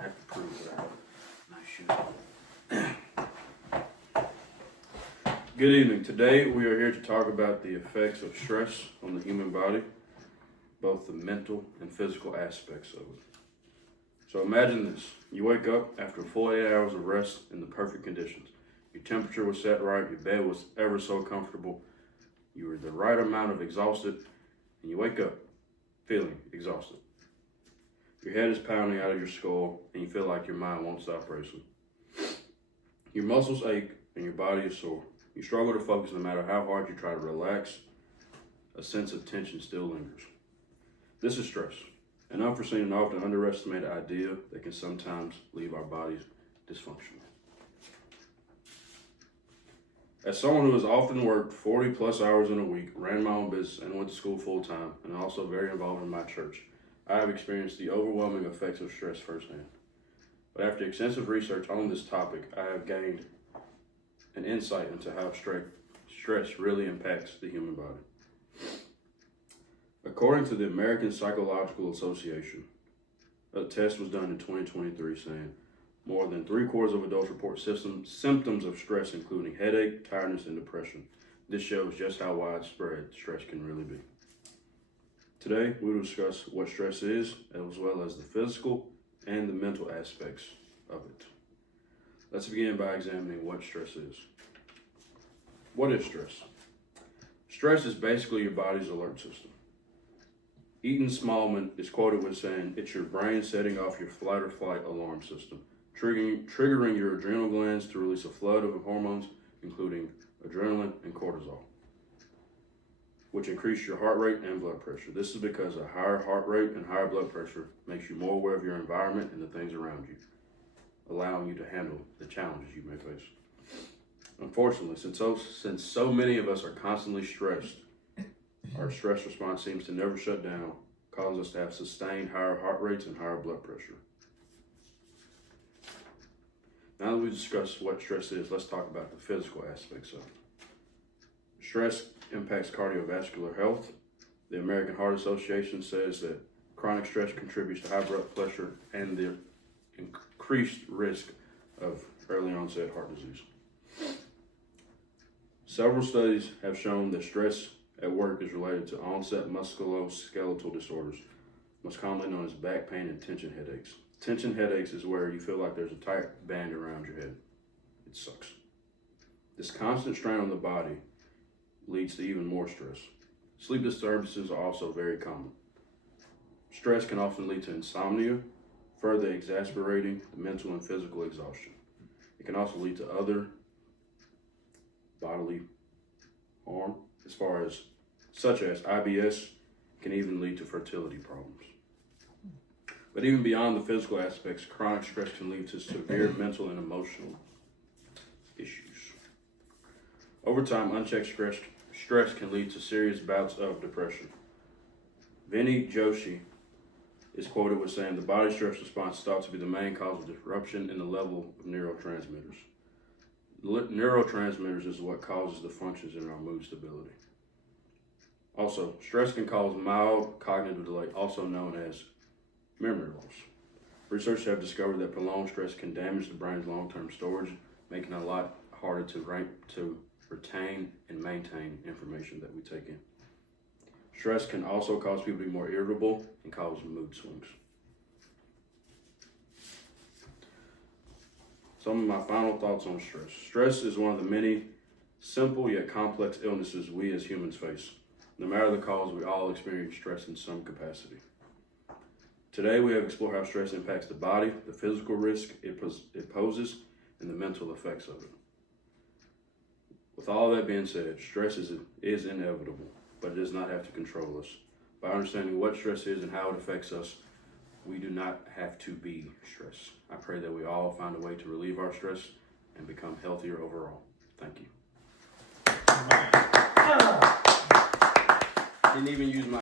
I have to prove that I have nice shoes. Good evening. Today we are here to talk about the effects of stress on the human body, both the mental and physical aspects of it. So imagine this. You wake up after a full 8 hours of rest in the perfect conditions. Your temperature was set right, your bed was ever so comfortable, you were the right amount of exhausted, and you wake up feeling exhausted. Your head is pounding out of your skull, and you feel like your mind won't stop racing. Your muscles ache, and your body is sore. You struggle to focus no matter how hard you try to relax. A sense of tension still lingers. This is stress, an unforeseen and often underestimated idea that can sometimes leave our bodies dysfunctional. As someone who has often worked 40 plus hours in a week, ran my own business, and went to school full time, and also very involved in my church, I have experienced the overwhelming effects of stress firsthand. But after extensive research on this topic, I have gained an insight into how stress really impacts the human body. According to the American Psychological Association, a test was done in 2023 saying more than 3/4 of adults report symptoms of stress, including headache, tiredness, and depression. This shows just how widespread stress can really be. Today, we will discuss what stress is, as well as the physical and the mental aspects of it. Let's begin by examining what stress is. What is stress? Stress is basically your body's alert system. Eaton Smallman is quoted with saying, "It's your brain setting off your fight or flight alarm system, triggering your adrenal glands to release a flood of hormones, including adrenaline and cortisol, which increase your heart rate and blood pressure. This is because a higher heart rate and higher blood pressure makes you more aware of your environment and the things around you, allowing you to handle the challenges you may face." Unfortunately, since so many of us are constantly stressed, our stress response seems to never shut down, causing us to have sustained higher heart rates and higher blood pressure. Now that we've discussed what stress is, let's talk about the physical aspects of it. Stress impacts cardiovascular health. The American Heart Association says that chronic stress contributes to high blood pressure and the increased risk of early onset heart disease. Several studies have shown that stress at work is related to onset musculoskeletal disorders, most commonly known as back pain and tension headaches. Tension headaches is where you feel like there's a tight band around your head. It sucks. This constant strain on the body leads to even more stress. Sleep disturbances are also very common. Stress can often lead to insomnia, further exacerbating the mental and physical exhaustion. It can also lead to other bodily harm, such as IBS, can even lead to fertility problems. But even beyond the physical aspects, chronic stress can lead to severe mental and emotional issues. Over time, unchecked stress can lead to serious bouts of depression. Vinny Joshi is quoted with saying, "The body stress response is thought to be the main cause of disruption in the level of neurotransmitters. Neurotransmitters is what causes the functions in our mood stability." Also, stress can cause mild cognitive delay, also known as memory loss. Researchers have discovered that prolonged stress can damage the brain's long-term storage, making it a lot harder to retain and maintain information that we take in. Stress can also cause people to be more irritable and cause mood swings. Some of my final thoughts on stress. Stress is one of the many simple yet complex illnesses we as humans face. No matter the cause, we all experience stress in some capacity. Today, we have explored how stress impacts the body, the physical risk it poses, and the mental effects of it. With all that being said, stress is inevitable, but it does not have to control us. By understanding what stress is and how it affects us, we do not have to be stressed. I pray that we all find a way to relieve our stress and become healthier overall. Thank you. Didn't even use my